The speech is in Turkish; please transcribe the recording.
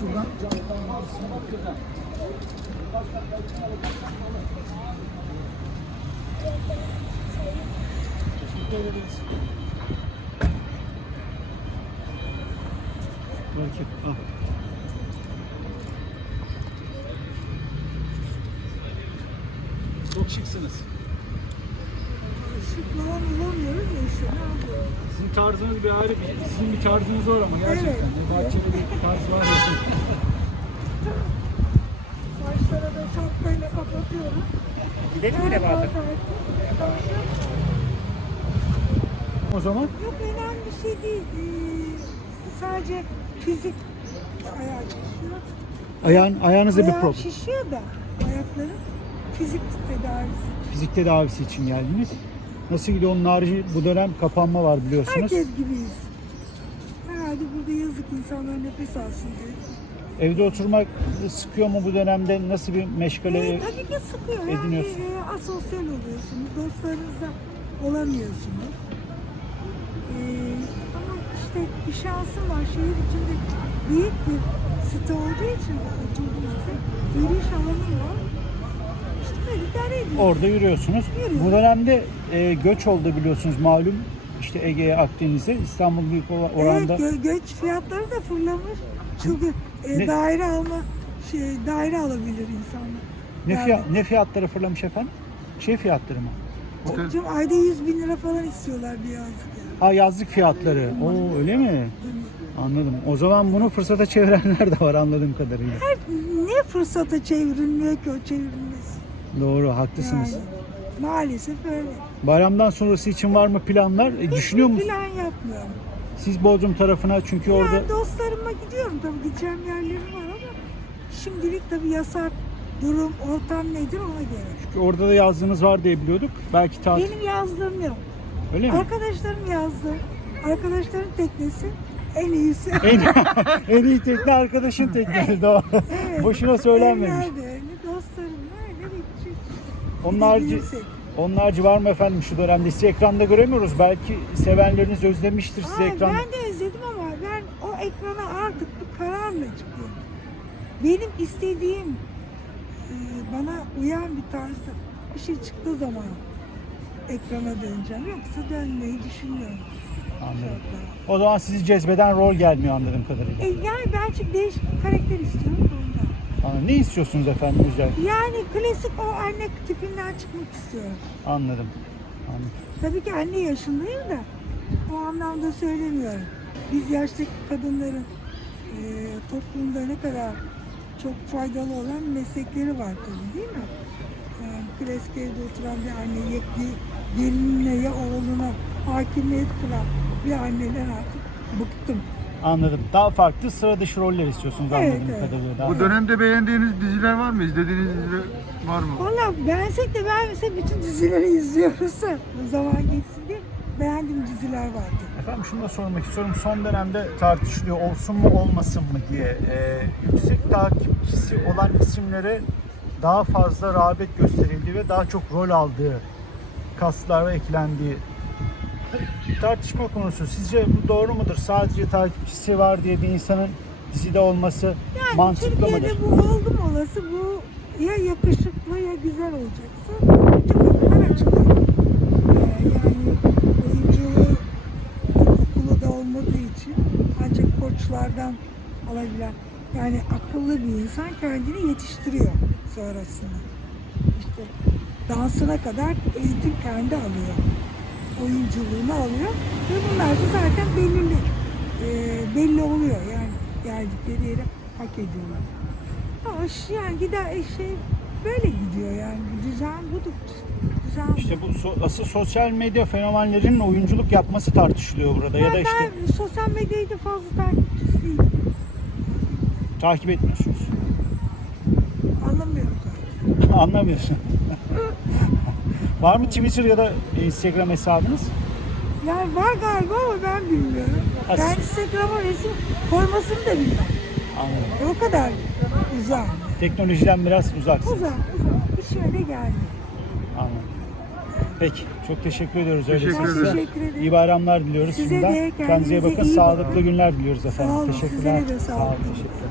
şuradan. Belki. Al. Çok şıksınız. Şıklığa bulamıyoruz ya ne yapalım. Sizin tarzınız bir ayrı, sizin bir tarzınız var ama gerçekten. Evet. Bahçeli bir tarz var ya. Mi de bazen? çalışıyorum. O zaman Yok önemli bir şey değil. Ee, sadece fizik ayağı şişiyor. ayağın, ayağınızda bir Ayağım problem. şişiyor da ayaklarım fizik tedavisi. Fizik tedavisi için geldiniz. Nasıl gidiyor onun harici bu dönem kapanma var biliyorsunuz. Herkes gibiyiz. Herhalde burada yazık insanlar nefes alsın diye. Evde oturmak sıkıyor mu bu dönemde? Nasıl bir meşgale? Ee, tabii ki sıkıyor. Yani ediniyorsun. e, asosyal oluyorsunuz. Dostlarınızla olamıyorsunuz. Ee, ama işte bir şansım var. Şehir içinde büyük bir site olduğu için oturduğumuzda yürüyüş alanım var. İşte böyle idare ediyorum. Orada yürüyorsunuz. Yürüyorum. Bu dönemde e, göç oldu biliyorsunuz malum. İşte Ege'ye, Akdeniz'e. İstanbul büyük oranda. Evet, gö- göç fiyatları da fırlamış. Çünkü e, Ne- daire alma şey daire alabilir insanlar. ne, Yani- fiyat, ne fiyatları fırlamış efendim? Şey fiyatları mı? Canım ayda 100 bin lira falan istiyorlar bir yazlık yani. Ha yazlık fiyatları. Oo öyle mi? Anladım. O zaman bunu fırsata çevirenler de var anladığım kadarıyla. Her ne fırsata çevrilmiyor ki o çevrilmesi. Doğru, haklısınız. Yani maalesef öyle. Bayramdan sonrası için var mı planlar? E, düşünüyor musunuz? plan yapmıyorum. Siz Bodrum tarafına çünkü orada Yani dostlarıma gidiyorum tabii gideceğim yerlerim var ama şimdilik tabii yasak durum, ortam nedir ona göre. çünkü orada da yazdığınız var diye biliyorduk. Belki tatil. Benim yazdığım yok. Öyle mi? Arkadaşlarım yazdı. Arkadaşların teknesi en iyisi. en, en iyi tekne arkadaşın teknesi o. Evet. Boşuna söylenmemiş. Evler de öyle, gidecek. Onun harici, Harici var mı efendim şu dönemde? Sizi ekranda göremiyoruz. Belki sevenleriniz özlemiştir sizi ekranda. Ben de özledim ama ben o ekrana artık bir kararla çıkıyorum. Benim istediğim e, bana uyan bir tarzda bir şey çıktığı zaman ekrana döneceğim. Yoksa dönmeyi düşünmüyorum. Anladım. O zaman sizi cezbeden rol gelmiyor anladığım kadarıyla. E, yani ben çünkü değişik bir karakter istiyorum. Ne istiyorsunuz efendim özel? Yani klasik o anne tipinden çıkmak istiyorum. Anladım. Anladım. Tabii ki anne yaşındayım da o anlamda söylemiyorum. Biz yaştaki kadınların e, toplumda ne kadar çok faydalı olan meslekleri var tabii değil mi? Yani klasik evde oturan bir anne ya gelinine ya oğluna hakimiyet kuran bir anneden artık bıktım. Anladım. Daha farklı sıra dışı roller istiyorsunuz Evet, anladığım evet. kadarıyla. Daha Bu dönemde beğendiğiniz diziler var mı? İzlediğiniz diziler var mı? Valla beğensek de beğenmesek bütün dizileri izliyoruz da zaman geçsin diye beğendiğim diziler vardı. Efendim şunu da sormak istiyorum. Son dönemde tartışılıyor olsun mu olmasın mı diye. Ee, yüksek takipçisi olan isimlere daha fazla rağbet gösterildiği ve daha çok rol aldığı kaslara eklendiği tartışma konusu. Sizce bu doğru mudur? Sadece takipçisi var diye bir insanın dizide olması Yani mantıklı Türkiye'de mıdır? bu oldu mu olası bu ya yakışıklı ya güzel olacaksa bütün kapılar açılıyor. Ee, yani oyunculuğu okulu da olmadığı için ancak koçlardan alabilen yani akıllı bir insan kendini yetiştiriyor sonrasında. İşte dansına kadar eğitim kendi alıyor. Oyunculuğunu alıyor ve bunlar da zaten belirli e, belli oluyor yani geldikleri yeri hak ediyorlar. Ama yani gider e, şey böyle gidiyor yani düzen budur. Düzen bu. İşte bu so- asıl sosyal medya fenomenlerinin oyunculuk yapması tartışılıyor burada ya da ben, işte ben sosyal medyayı da fazla takipçisi değilim. takip etmiyorsunuz. Anlamıyorum. Anlamıyorsun. Var mı Twitter ya da Instagram hesabınız? Yani var galiba ama ben bilmiyorum. Ha, Ben Instagram'a resim koymasını da bilmem. Anladım. E, o kadar uzak. Teknolojiden biraz uzaksın. Uzak, uzak. İşime de geldi. Anladım. Peki. Çok teşekkür ediyoruz. Teşekkür ederim. size. teşekkür ederim. İyi bayramlar diliyoruz Size şimdiden. de Kendinize kendinize bakın. Sağlıklı bakın. günler diliyoruz efendim. Sağ olun, Teşekkürler. sizlere de Sağ olun, günler. teşekkürler.